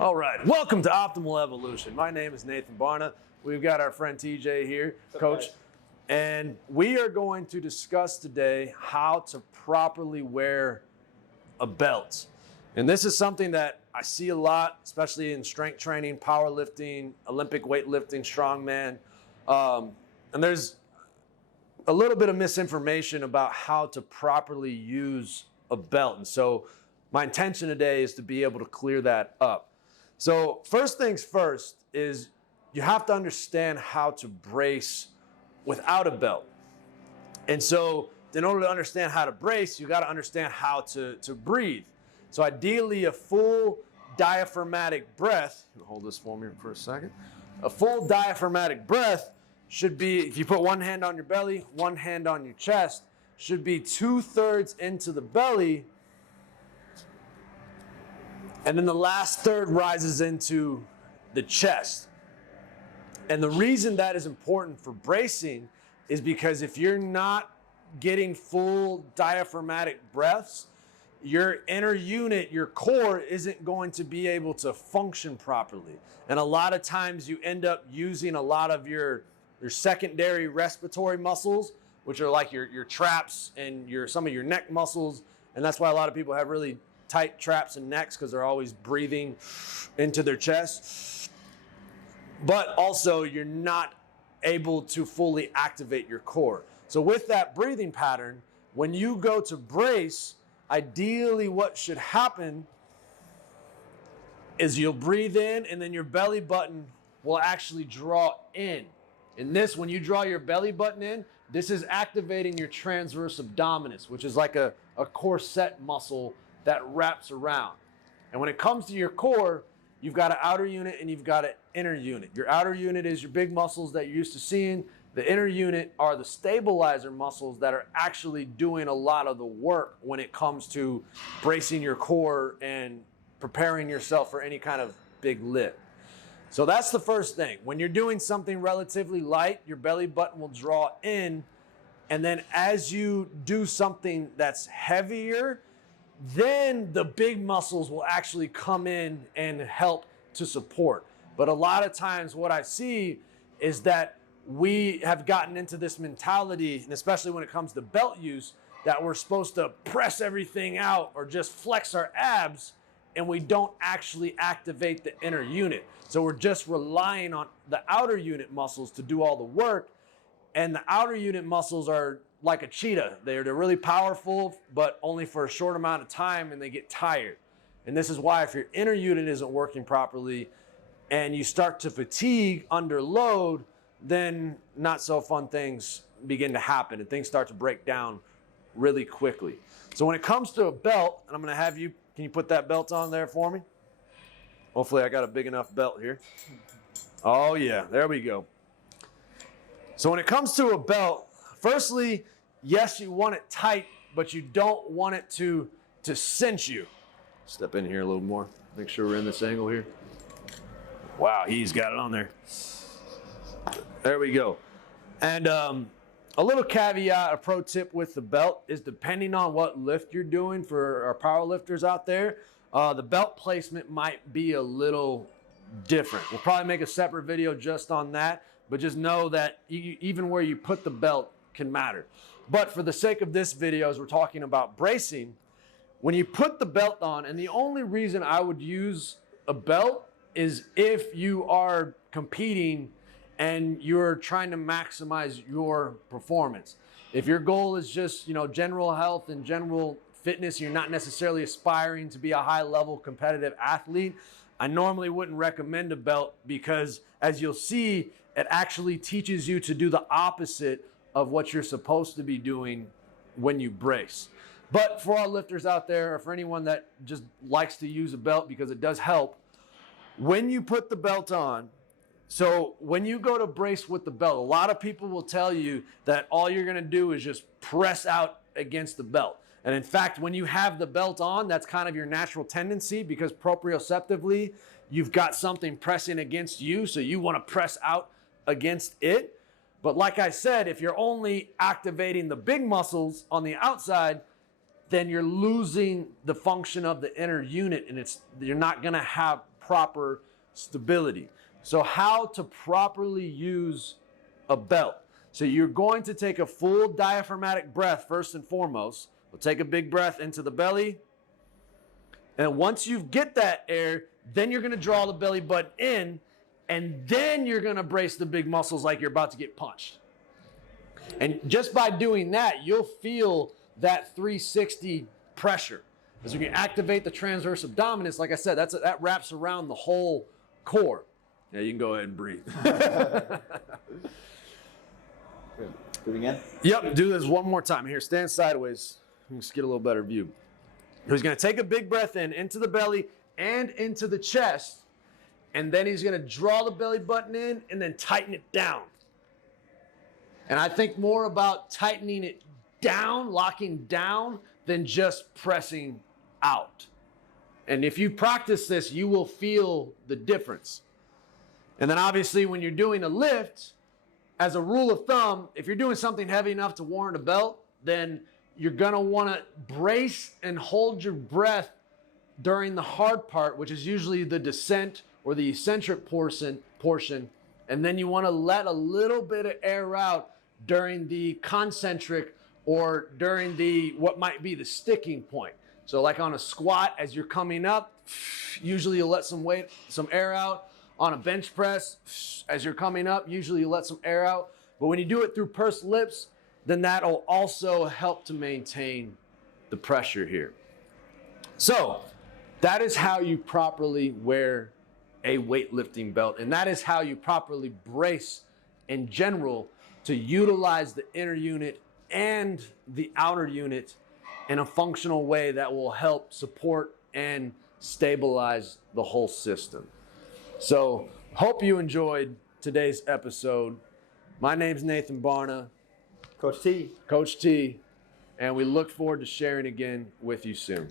All right, welcome to Optimal Evolution. My name is Nathan Barna. We've got our friend TJ here, Coach, and we are going to discuss today how to properly wear a belt. And this is something that I see a lot, especially in strength training, powerlifting, Olympic weightlifting, strongman. And there's a little bit of misinformation about how to properly use a belt. And so my intention today is to be able to clear that up. So first things first is you have to understand how to brace without a belt. And so in order to understand how to brace, you got to understand how to breathe. So ideally a full diaphragmatic breath, hold this for me for a second. A full diaphragmatic breath should be, if you put one hand on your belly, one hand on your chest, should be 2/3 into the belly, and then the last third rises into the chest. And the reason that is important for bracing is because if you're not getting full diaphragmatic breaths, your inner unit, your core, isn't going to be able to function properly. And a lot of times you end up using a lot of your secondary respiratory muscles, which are like your traps and some of your neck muscles. And that's why a lot of people have really tight traps and necks, because they're always breathing into their chest. But also you're not able to fully activate your core. So with that breathing pattern, when you go to brace, ideally what should happen is you'll breathe in and then your belly button will actually draw in. And this, when you draw your belly button in, this is activating your transverse abdominis, which is like a corset muscle that wraps around. And when it comes to your core, you've got an outer unit and you've got an inner unit. Your outer unit is your big muscles that you're used to seeing. The inner unit are the stabilizer muscles that are actually doing a lot of the work when it comes to bracing your core and preparing yourself for any kind of big lift. So that's the first thing. When you're doing something relatively light, your belly button will draw in. And then as you do something that's heavier, then the big muscles will actually come in and help to support. But a lot of times what I see is that we have gotten into this mentality, and especially when it comes to belt use, that we're supposed to press everything out or just flex our abs, and we don't actually activate the inner unit. So we're just relying on the outer unit muscles to do all the work, and the outer unit muscles are like a cheetah. They're really powerful, but only for a short amount of time, and they get tired. And this is why if your inner unit isn't working properly and you start to fatigue under load, then not so fun things begin to happen and things start to break down really quickly. So when it comes to a belt, and I'm gonna have you, can you put that belt on there for me? Hopefully I got a big enough belt here. Oh yeah, there we go. So when it comes to a belt, firstly, yes, you want it tight, but you don't want it to cinch you. Step in here a little more. Make sure we're in this angle here. Wow, he's got it on there. There we go. And a little caveat, a pro tip with the belt is depending on what lift you're doing for our power lifters out there, the belt placement might be a little different. We'll probably make a separate video just on that, but just know that even where you put the belt can matter. But for the sake of this video, as we're talking about bracing, when you put the belt on, and the only reason I would use a belt is if you are competing and you're trying to maximize your performance. If your goal is just, general health and general fitness, you're not necessarily aspiring to be a high-level competitive athlete, I normally wouldn't recommend a belt, because as you'll see, it actually teaches you to do the opposite of what you're supposed to be doing when you brace. But for all lifters out there, or for anyone that just likes to use a belt because it does help, when you put the belt on, so when you go to brace with the belt, a lot of people will tell you that all you're gonna do is just press out against the belt. And in fact, when you have the belt on, that's kind of your natural tendency, because proprioceptively, you've got something pressing against you, so you wanna press out against it. But like I said, if you're only activating the big muscles on the outside, then you're losing the function of the inner unit, and you're not gonna have proper stability. So how to properly use a belt. So you're going to take a full diaphragmatic breath first and foremost. We'll take a big breath into the belly. And once you get that air, then you're going to draw the belly button in, and then you're going to brace the big muscles like you're about to get punched. And just by doing that, you'll feel that 360 pressure. As you can activate the transverse abdominis, like I said, that wraps around the whole core. Yeah, you can go ahead and breathe. Good. Do it again? Yep, do this one more time. Here, stand sideways. Let's get a little better view. He's going to take a big breath in, into the belly and into the chest. And then he's going to draw the belly button in and then tighten it down. And I think more about tightening it down, locking down, than just pressing out. And if you practice this, you will feel the difference. And then obviously when you're doing a lift, as a rule of thumb, if you're doing something heavy enough to warrant a belt, then you're going to want to brace and hold your breath during the hard part, which is usually the descent or the eccentric portion. And then you want to let a little bit of air out during the concentric or during the what might be the sticking point. So like on a squat, as you're coming up, usually you'll let some air out. On a bench press, as you're coming up, usually you let some air out. But when you do it through pursed lips, then that'll also help to maintain the pressure here. So that is how you properly wear a weightlifting belt. And that is how you properly brace in general to utilize the inner unit and the outer unit in a functional way that will help support and stabilize the whole system. So, hope you enjoyed today's episode. My name's Nathan Barna. Coach T. Coach T. And we look forward to sharing again with you soon.